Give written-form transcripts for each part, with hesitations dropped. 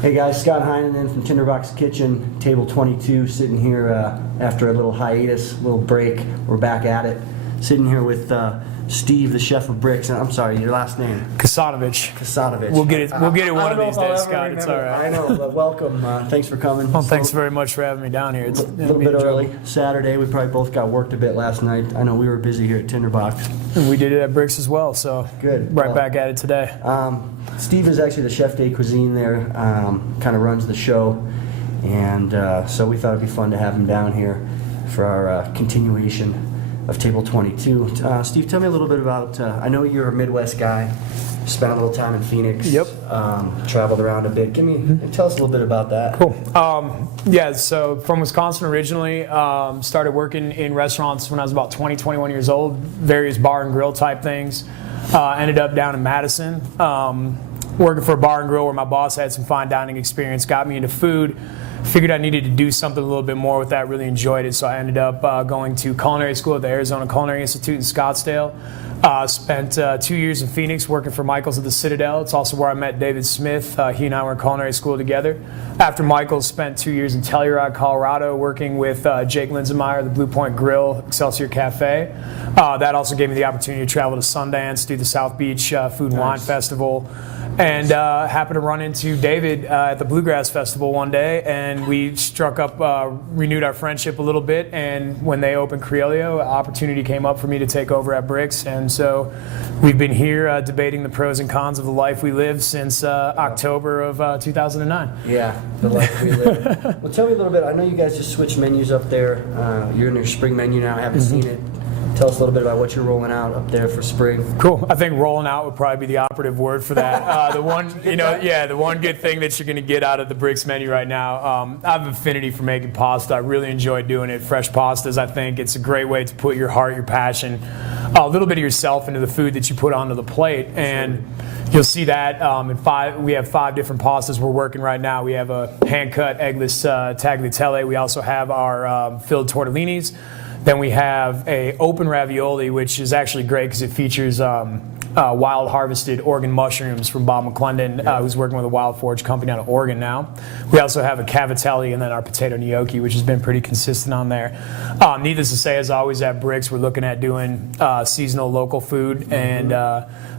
Hey guys, Scott Heinonen from Tinderbox Kitchen, table 22, sitting here after a little hiatus, a little break. We're back at it. Sitting here with Steve, the chef of Brix, and I'm sorry, your last name? Kasatovich. We'll get it one of these days, Scott. It's all right. I know, but welcome. Thanks for coming. Well, thanks very much for having me down here. It's a little bit early. Saturday, we probably both got worked a bit last night. I know we were busy here at Tinderbox. And we did it at Brix as well, so good. Right back at it today. Steve is actually the chef de cuisine there, kind of runs the show, and so we thought it'd be fun to have him down here for our continuation of table 22. Steve, tell me a little bit about, I know you're a Midwest guy, spent a little time in Phoenix. Yep. Traveled around a bit. Tell us a little bit about that. Cool. Yeah, so from Wisconsin originally, started working in restaurants when I was about 20, 21 years old, various bar and grill type things. Ended up down in Madison, working for a bar and grill where my boss had some fine dining experience, got me into food. Figured I needed to do something a little bit more with that, really enjoyed it, so I ended up going to culinary school at the Arizona Culinary Institute in Scottsdale. Spent 2 years in Phoenix working for Michael's at the Citadel. It's also where I met David Smith. He and I were in culinary school together. After Michael's, spent 2 years in Telluride, Colorado, working with Jake Linsenmeyer, the Blue Point Grill, Excelsior Cafe. That also gave me the opportunity to travel to Sundance, do the South Beach Food and Wine Festival. And happened to run into David at the Bluegrass Festival one day, and we struck up, renewed our friendship a little bit. And when they opened Criollo, an opportunity came up for me to take over at Brix, and so we've been here debating the pros and cons of the life we live since October of 2009. Yeah, the life we live. Well, tell me a little bit. I know you guys just switched menus up there. You're in your spring menu now. I haven't seen it. Tell us a little bit about what you're rolling out up there for spring. Cool. I think rolling out would probably be the operative word for that. The one good thing that you're going to get out of the Brix menu right now. I have an affinity for making pasta. I really enjoy doing it. Fresh pastas. I think it's a great way to put your heart, your passion, a little bit of yourself into the food that you put onto the plate. And you'll see that we have 5 different pastas we're working right now. We have a hand-cut eggless tagliatelle. We also have our filled tortellinis. Then we have a open ravioli, which is actually great because it features wild harvested Oregon mushrooms from Bob McClendon, who's working with a Wild Forage company out of Oregon now. We also have a cavatelli and then our potato gnocchi, which has been pretty consistent on there. Needless to say, as always at Brix, we're looking at doing seasonal local food. And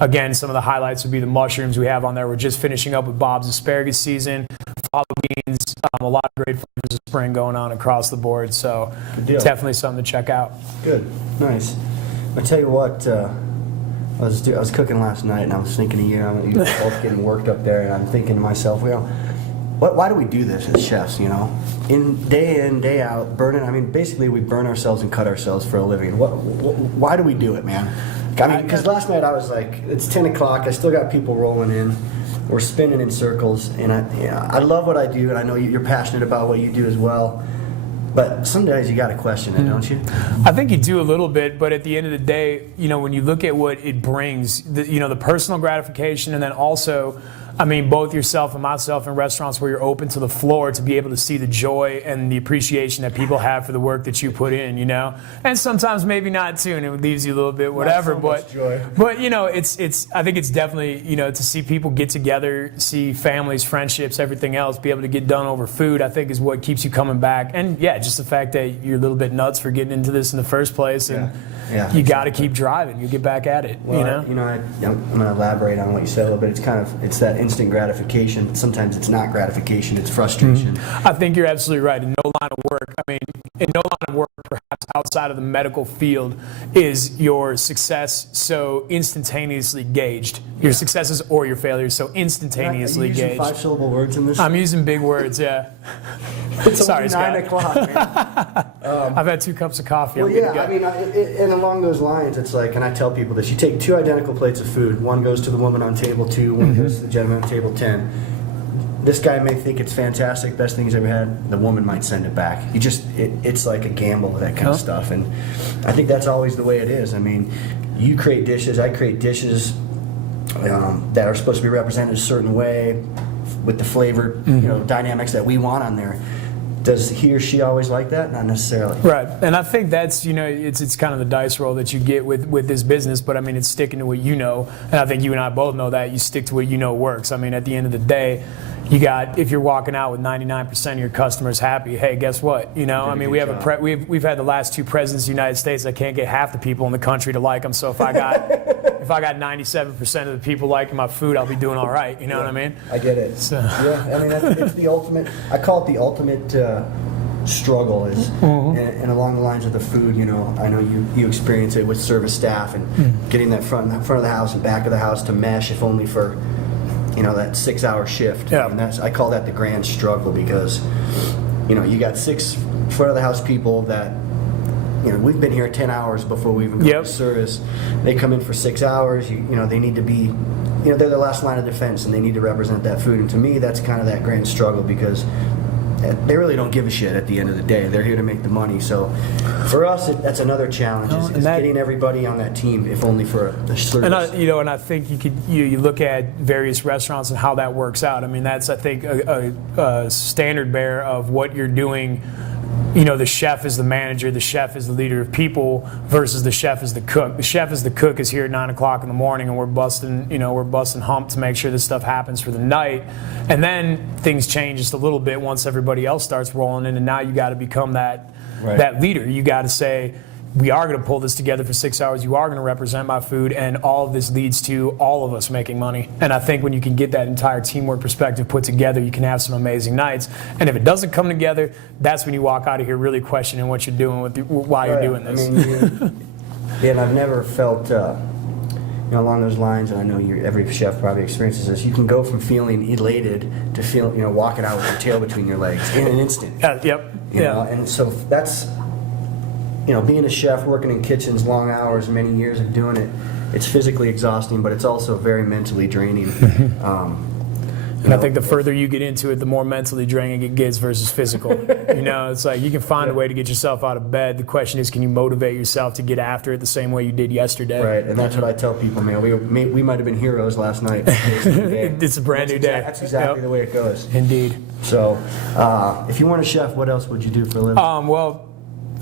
again, some of the highlights would be the mushrooms we have on there. We're just finishing up with Bob's asparagus season. Fava beans, a lot of great flavors of spring going on across the board, so definitely something to check out. Good, nice. I tell you what, I was cooking last night, and I was thinking of you. You're both getting worked up there, and I'm thinking to myself, why do we do this as chefs? In, day out, burning. I mean, basically, we burn ourselves and cut ourselves for a living. Why do we do it, man? I mean, because last night I was like, it's 10 o'clock. I still got people rolling in. We're spinning in circles, and I love what I do, and I know you're passionate about what you do as well. But some days you got to question it, don't you? I think you do a little bit, but at the end of the day, when you look at what it brings, the personal gratification, and then also, I mean, both yourself and myself in restaurants where you're open to the floor to be able to see the joy and the appreciation that people have for the work that you put in, And sometimes maybe not too, and it leaves you a little bit whatever. Not so much joy. But it's I think it's definitely to see people get together, see families, friendships, everything else, be able to get done over food. I think is what keeps you coming back. And yeah, just the fact that you're a little bit nuts for getting into this in the first place, and you got to keep driving. You get back at it. Well, I'm going to elaborate on what you said a little bit. It's that instant gratification. Sometimes it's not gratification, it's frustration. I think you're absolutely right. In no line of work, perhaps outside of the medical field, is your success so instantaneously gauged. Your successes or your failures so instantaneously gauged. Are you using 5-syllable words in this? I'm using big words, yeah. It's Sorry, only 9 o'clock, man. I've had 2 cups of coffee. Well, yeah, I mean, and along those lines, it's like, and I tell people this, you take 2 identical plates of food, one goes to the woman on table 2, one goes to the gentleman on table 10. This guy may think it's fantastic, best thing he's ever had. The woman might send it back. It's like a gamble, that kind of stuff. And I think that's always the way it is. I mean, you create dishes, I create dishes that are supposed to be represented a certain way with the flavor dynamics that we want on there. does he or she always like that? Not necessarily. Right, and I think that's, it's kind of the dice roll that you get with this business, but I mean, it's sticking to what you know, and I think you and I both know that you stick to what you know works. I mean, at the end of the day, if you're walking out with 99% of your customers happy, hey, guess what? I mean, we've had the last 2 presidents of the United States. I can't get half the people in the country to like them. So if I got 97% of the people liking my food, I'll be doing all right. You know what I mean? I get it. So. Yeah, I mean, it's the ultimate. I call it the ultimate struggle is, and along the lines of the food. I know you experience it with service staff and getting that front of the house and back of the house to mesh, if only for that 6-hour shift. Yeah. And I call that the grand struggle because you got 6 front of the house people that we've been here 10 hours before we even go to service. They come in for 6 hours. They need to be they're the last line of defense and they need to represent that food. And to me, that's kind of that grand struggle because they really don't give a shit at the end of the day. They're here to make the money. So for us, that's another challenge is getting everybody on that team, if only for the service. And I think you look at various restaurants and how that works out. I mean, that's, I think, a standard bearer of what you're doing. The chef is the manager, the chef is the leader of people versus the chef is the cook. The chef is the cook is here at 9 o'clock in the morning and we're busting hump to make sure this stuff happens for the night. And then things change just a little bit once everybody else starts rolling in, and now you got to become that leader. You got to say, we are going to pull this together for 6 hours. You are going to represent my food, and all of this leads to all of us making money. And I think when you can get that entire teamwork perspective put together, you can have some amazing nights. And if it doesn't come together, that's when you walk out of here really questioning what you're doing why you're doing this. I mean, and I've never felt along those lines, and I know every chef probably experiences this. You can go from feeling elated to feeling walking out with your tail between your legs in an instant. And so that's. Being a chef, working in kitchens, long hours, many years of doing it, it's physically exhausting, but it's also very mentally draining. And I think the further you get into it, the more mentally draining it gets versus physical. It's like you can find a way to get yourself out of bed. The question is, can you motivate yourself to get after it the same way you did yesterday? Right, and that's what I tell people, man. We might have been heroes last night. It's a brand new day. That's exactly the way it goes. Indeed. So, if you weren't a chef, what else would you do for a living?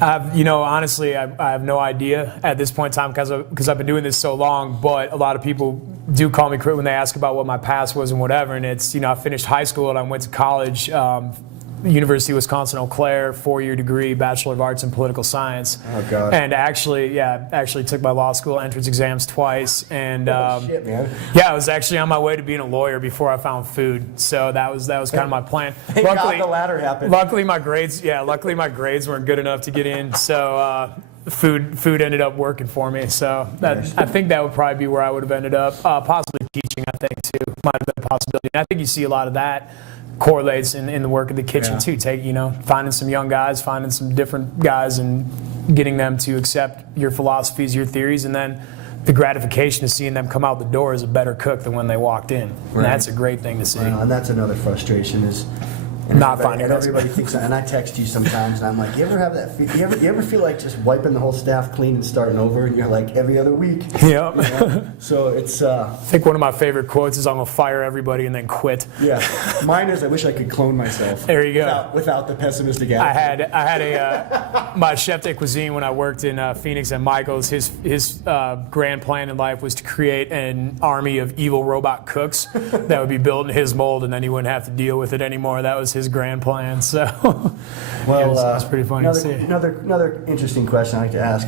Honestly, I have no idea at this point in time because I've been doing this so long. But a lot of people do call me when they ask about what my past was and whatever. And it's, I finished high school and I went to college, University of Wisconsin Eau Claire, 4-year degree, Bachelor of Arts in Political Science. Oh God! And actually took my law school entrance exams twice. And shit, man. Yeah, I was actually on my way to being a lawyer before I found food. So that was kind of my plan. Thank God the latter happened. Luckily my grades weren't good enough to get in. So food ended up working for me. So I think that would probably be where I would have ended up. Possibly teaching, I think too, might have been a possibility. And I think you see a lot of that correlates in the work of the kitchen too. Finding some young guys, finding some different guys, and getting them to accept your philosophies, your theories, and then the gratification of seeing them come out the door as a better cook than when they walked in. And that's a great thing to see. Well, and that's another frustration is. Not finding. And everybody thinks, and I text you sometimes, and I'm like, you ever have that? You ever feel like just wiping the whole staff clean and starting over, and you're like every other week? Yep. So it's. I think one of my favorite quotes is, "I'm gonna fire everybody and then quit." Yeah, mine is, "I wish I could clone myself." There you go. Without the pessimistic attitude. I had my chef de cuisine when I worked in Phoenix at Michael's. His grand plan in life was to create an army of evil robot cooks that would be built in his mold, and then he wouldn't have to deal with it anymore. That was his grand plan. So, it's pretty funny to see. Another interesting question I like to ask.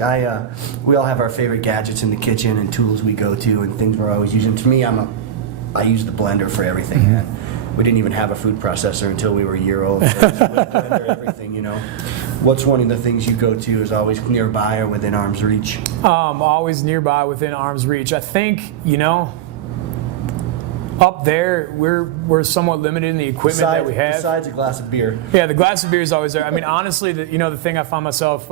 We all have our favorite gadgets in the kitchen and tools we go to and things we're always using. To me, I use the blender for everything. We didn't even have a food processor until we were a year old. So blender, everything, What's one of the things you go to is always nearby or within arm's reach? Always nearby, within arm's reach. I think, up there, we're somewhat limited in the equipment that we have. Besides a glass of beer. Yeah, the glass of beer is always there. I mean, honestly, the thing I find myself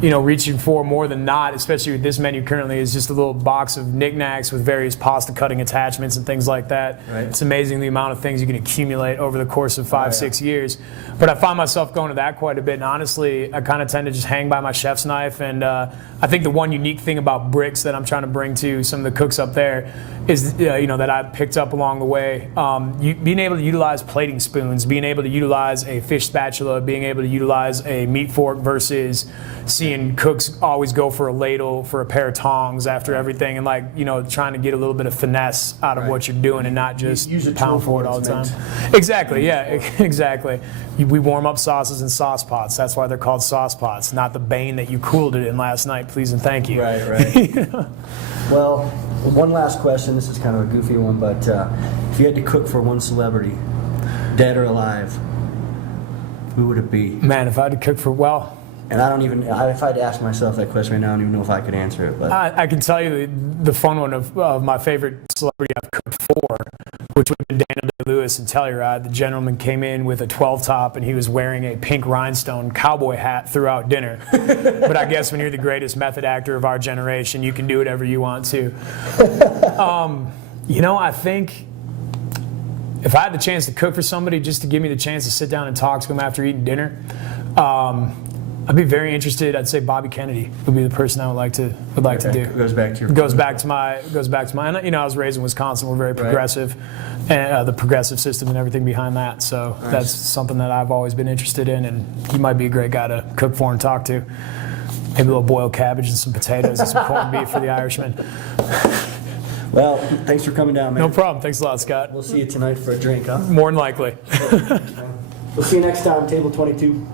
reaching for more than not, especially with this menu currently, is just a little box of knickknacks with various pasta cutting attachments and things like that. Right. It's amazing the amount of things you can accumulate over the course of 5-6 years. But I find myself going to that quite a bit, and honestly, I kind of tend to just hang by my chef's knife. And I think the one unique thing about Brix that I'm trying to bring to some of the cooks up there is, that I picked up along the way, being able to utilize plating spoons, being able to utilize a fish spatula, being able to utilize a meat fork versus seeing cooks always go for a ladle, for a pair of tongs after everything, and trying to get a little bit of finesse out of what you're doing and not just Use a pound tool for it for all the what's time. Exactly, yeah, exactly. We warm up sauces in sauce pots. That's why they're called sauce pots, not the bane that you cooled it in last night, please and thank you. Right. Well, one last question. This is kind of a goofy one, but if you had to cook for one celebrity, dead or alive, who would it be? Man, if I had to cook for, And I don't even, if I had to ask myself that question right now, I don't even know if I could answer it. But I can tell you the fun one of my favorite celebrity I've cooked for, which would have been Daniel Day-Lewis in Telluride. The gentleman came in with a 12 top and he was wearing a pink rhinestone cowboy hat throughout dinner. But I guess when you're the greatest method actor of our generation, you can do whatever you want to. I think if I had the chance to cook for somebody just to give me the chance to sit down and talk to them after eating dinner, I'd be very interested. I'd say Bobby Kennedy would be the person I would like to do. Goes back to your. Goes back to my. And, I was raised in Wisconsin. We're very progressive, and the progressive system and everything behind that. So that's something that I've always been interested in, and he might be a great guy to cook for and talk to. Maybe a little boiled cabbage and some potatoes and some corned beef for the Irishman. Well, thanks for coming down, man. No problem. Thanks a lot, Scott. We'll see you tonight for a drink, huh? More than likely. We'll see you next time, Table 22.